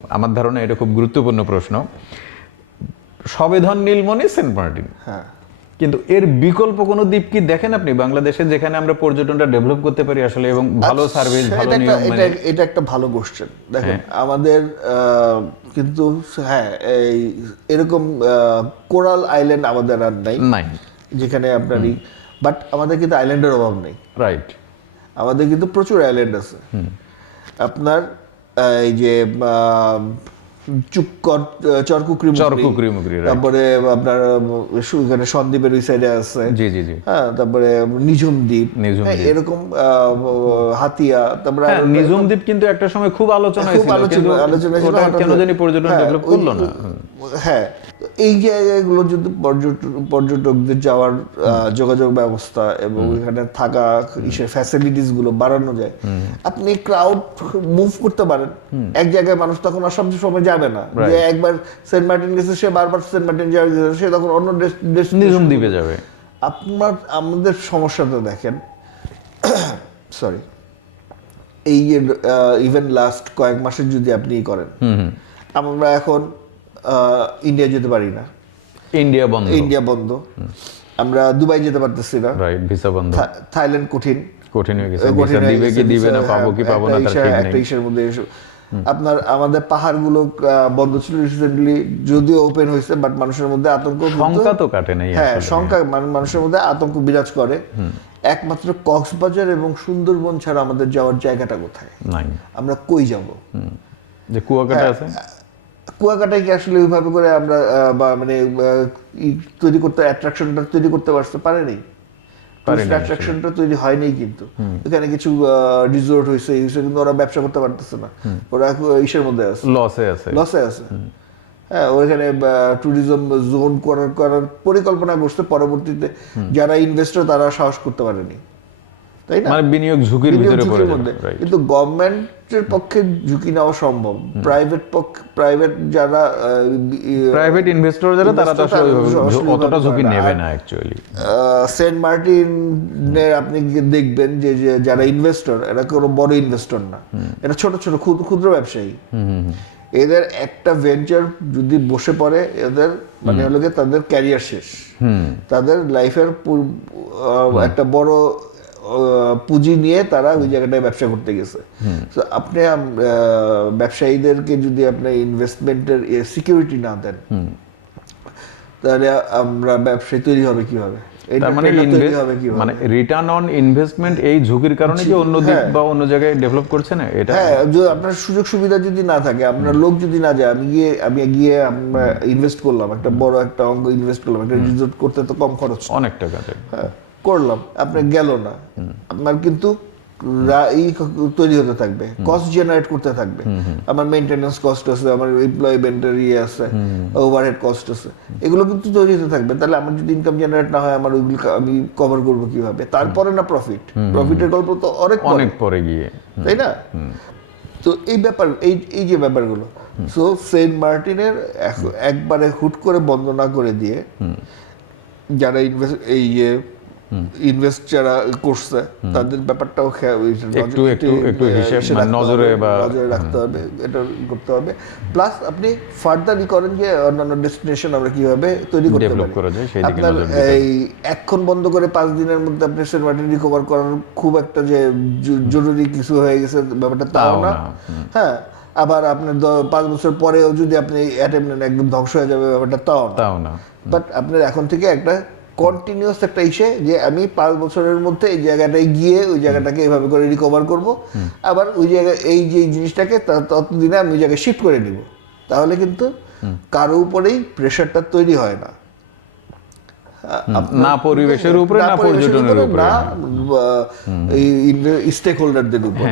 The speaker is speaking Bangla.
আমার ধারণা এটা খুব গুরুত্বপূর্ণ প্রশ্ন। সবেধন নীলমণি সেন্ট মার্টিন, হ্যাঁ, কিন্তু এর বিকল্প কোনো দ্বীপ কি দেখেন আপনি বাংলাদেশে, যেখানে আমরা পর্যটনটা ডেভেলপ করতে পারি আসলে, এবং ভালো সার্ভিস, ভালো নিয়ম মানে? এটা একটা ভালো কোশ্চেন। দেখেন আমাদের কিন্তু হ্যাঁ এরকম কোরাল আইল্যান্ড আমাদের আর নাই, যেখানে আপনারই, বাট আমাদের কিন্তু আইল্যান্ডের অভাব নেই। রাইট, আমাদের কিন্তু প্রচুর আইল্যান্ড আছে। আপনার এই যে চরকুকরিমুকরি, তারপরে আপনার এখানে সন্দ্বীপের ওই সাইডে আছে, জি জি জি, হ্যাঁ, তারপরে নিঝুম দ্বীপ, এরকম হাতিয়া, তারপরে নিঝুম দ্বীপ কিন্তু একটা সময় খুব আলোচনা ছিল, কেন জানি পর্যটন ডেভেলপ করলো না। হ্যাঁ, এই জায়গাগুলো যদি পর্যটকদের যাওয়ার যোগাযোগ ব্যবস্থা এবং এখানে থাকা ফ্যাসিলিটিস গুলো বাড়ানো যায়, আপনি ক্রাউড মুভ করতে পারেন। এক জায়গায় মানুষ তখন আর সব সময় যাবে না, যে একবার সেন্ট মার্টিন গেছে সে বারবার সেন্ট মার্টিন যাবে, সে তখন অন্য নিঝুম দ্বীপে যাবে। আমাদের সমস্যাটা দেখেন, সরি, এই ইভেন লাস্ট কয়েক মাসের যদি আপনি করেন, আমরা এখন ইন্ডিয়া যেতে পারি না, ইন্ডিয়া বন্ধ, আমরা দুবাই যেতে পারতেছি না, ভিসা বন্ধ, থাইল্যান্ড কঠিন হয়ে গেছে, ভিসা দিবে কি দিবে না, পাবো কি পাবো না তার ঠিক নেই। একটা ইসের মধ্যে আপনার আমাদের পাহাড়গুলো বন্ধ ছিল রিসেন্টলি, যদিও ওপেন হয়েছে, বাট মানুষের মধ্যে আতঙ্ক, শঙ্কা তো কাটে নাই। হ্যাঁ, শঙ্কা, মানুষের মধ্যে আতঙ্ক বিরাজ করে। একমাত্র কক্সবাজার এবং সুন্দরবন ছাড়া আমাদের যাওয়ার জায়গাটা কোথায়? নাই, আমরা কই যাব? যে কুয়াকাটা আছে, কুয়াকাটায় কি আসলে ওইভাবে করে আমরা মানে তৈরি করতে, অ্যাট্রাকশনটা তৈরি করতে পারেনি, অ্যাট্রাকশনটা তৈরি হয়নি। কিন্তু এখানে কিছু রিসোর্ট হয়েছে, কিন্তু ওরা ব্যবসা করতে পারতেছে না, ওরা ইসের মধ্যে আছে, লসে আছে। হ্যাঁ, ওইখানে ট্যুরিজম জোন করার পরিকল্পনা করছে, পরবর্তীতে যারা ইনভেস্টর তারা সাহস করতে পারেনি, তাই না? মানে বিনিয়োগ ঝুঁকির ভিতরে পড়ে যাবে। কিন্তু গভর্নমেন্টের পক্ষে ঝুঁকি নেওয়া সম্ভব, প্রাইভেট যারা প্রাইভেট ইনভেস্টর যারা, তারা তো অতটা ঝুঁকি নেবে না অ্যাকচুয়ালি। সেন্ট মার্টিনের আপনি দেখবেন যে যারা ইনভেস্টর, এরা কোনো বড় ইনভেস্টর না, এরা ছোট ছোট ক্ষুদ্র ব্যবসায়ী। এদের একটা ভেঞ্চার যদি বসে পড়ে, এদের মানে হলো গিয়ে তাদের ক্যারিয়ার শেষ, তাদের লাইফের একটা বড় পুঁজি নিয়ে তারা ওই জায়গাটায় ব্যবসা করতে গেছে। তো আপনি ব্যবসায়ীদেরকে যদি আপনার ইনভেস্টমেন্টের সিকিউরিটি না দেন, তাহলে আমরা ব্যবসায়ী তৈরি হবে কিভাবে? মানে রিটার্ন অন ইনভেস্টমেন্ট এই ঝুঁকির কারণে কি অন্য দিক বা অন্য জায়গায় ডেভেলপ করছে না এটা? হ্যাঁ, আপনার সুযোগ সুবিধা যদি না থাকে, আপনার লোক যদি না যায়, আমি গিয়ে আমরা ইনভেস্ট করলাম, একটা বড় একটা অঙ্ক ইনভেস্ট করলাম, একটা রিসোর্ট করতে তো কম খরচ, অনেক টাকা, হ্যাঁ, করলাম, আপনার গেল না, আপনার কিন্তু তৈরি হতে থাকবে, কস্ট জেনারেট করতে থাকবে। আমার মেইনটেনেন্স কস্ট আছে, আমার এমপ্লয়মেন্টের আছে, ওভারহেড কস্ট আছে, এগুলো কিন্তু তৈরি হতে থাকবে। তাহলে আমার যদি ইনকাম জেনারেট না হয়, আমার ওইগুলো আমি কভার করবো কিভাবে? তারপরে না প্রফিটের গল্প তো অনেক পরে গিয়ে, তাই না? তো এই ব্যাপার, এই যে ব্যাপারগুলো, সো সেন্ট মার্টিনের একবারে হুট করে বন্ধ না করে দিয়ে, যারা ইনভেস্ট যারা করছে তাদের ব্যাপারটাও একটু নজরে রাখতে হবে, এটা করতে হবে। প্লাস আপনি ফার্দারই করেন যে অন্যান্য ডেস্টিনেশন আমরা কিভাবে তৈরি করতে পারি। আপনার এই এখন বন্ধ করে 5 দিনের মধ্যে আপনি সেন্ট মার্টিন রিকভার করার খুব একটা যে জরুরি কিছু হয়ে গেছে ব্যাপারটা তাও না। হ্যাঁ, আবার আপনার 5 বছর পরেও যদি আপনি অ্যাটেম্প নেন, একদম ধ্বংস হয়ে যাবে ব্যাপারটা তাও না। বাট আপনার এখন থেকে একটা কন্টিনিউয়াস একটা যে আমি 5 বছরের মধ্যে এই জায়গাটায় গিয়ে ওই জায়গাটাকে এভাবে করে রিকভার করব, আবার ওই জায়গায় এই যে জিনিসটাকে ততদিনে আমি ওই জায়গায় শিফট করে নিব। তাহলে কিন্তু কারো উপরেই প্রেশারটা তৈরি হয় না, না পরিবেশের উপরে, না পর্যটনের উপরে, না স্টেক হোল্ডারদের উপরে।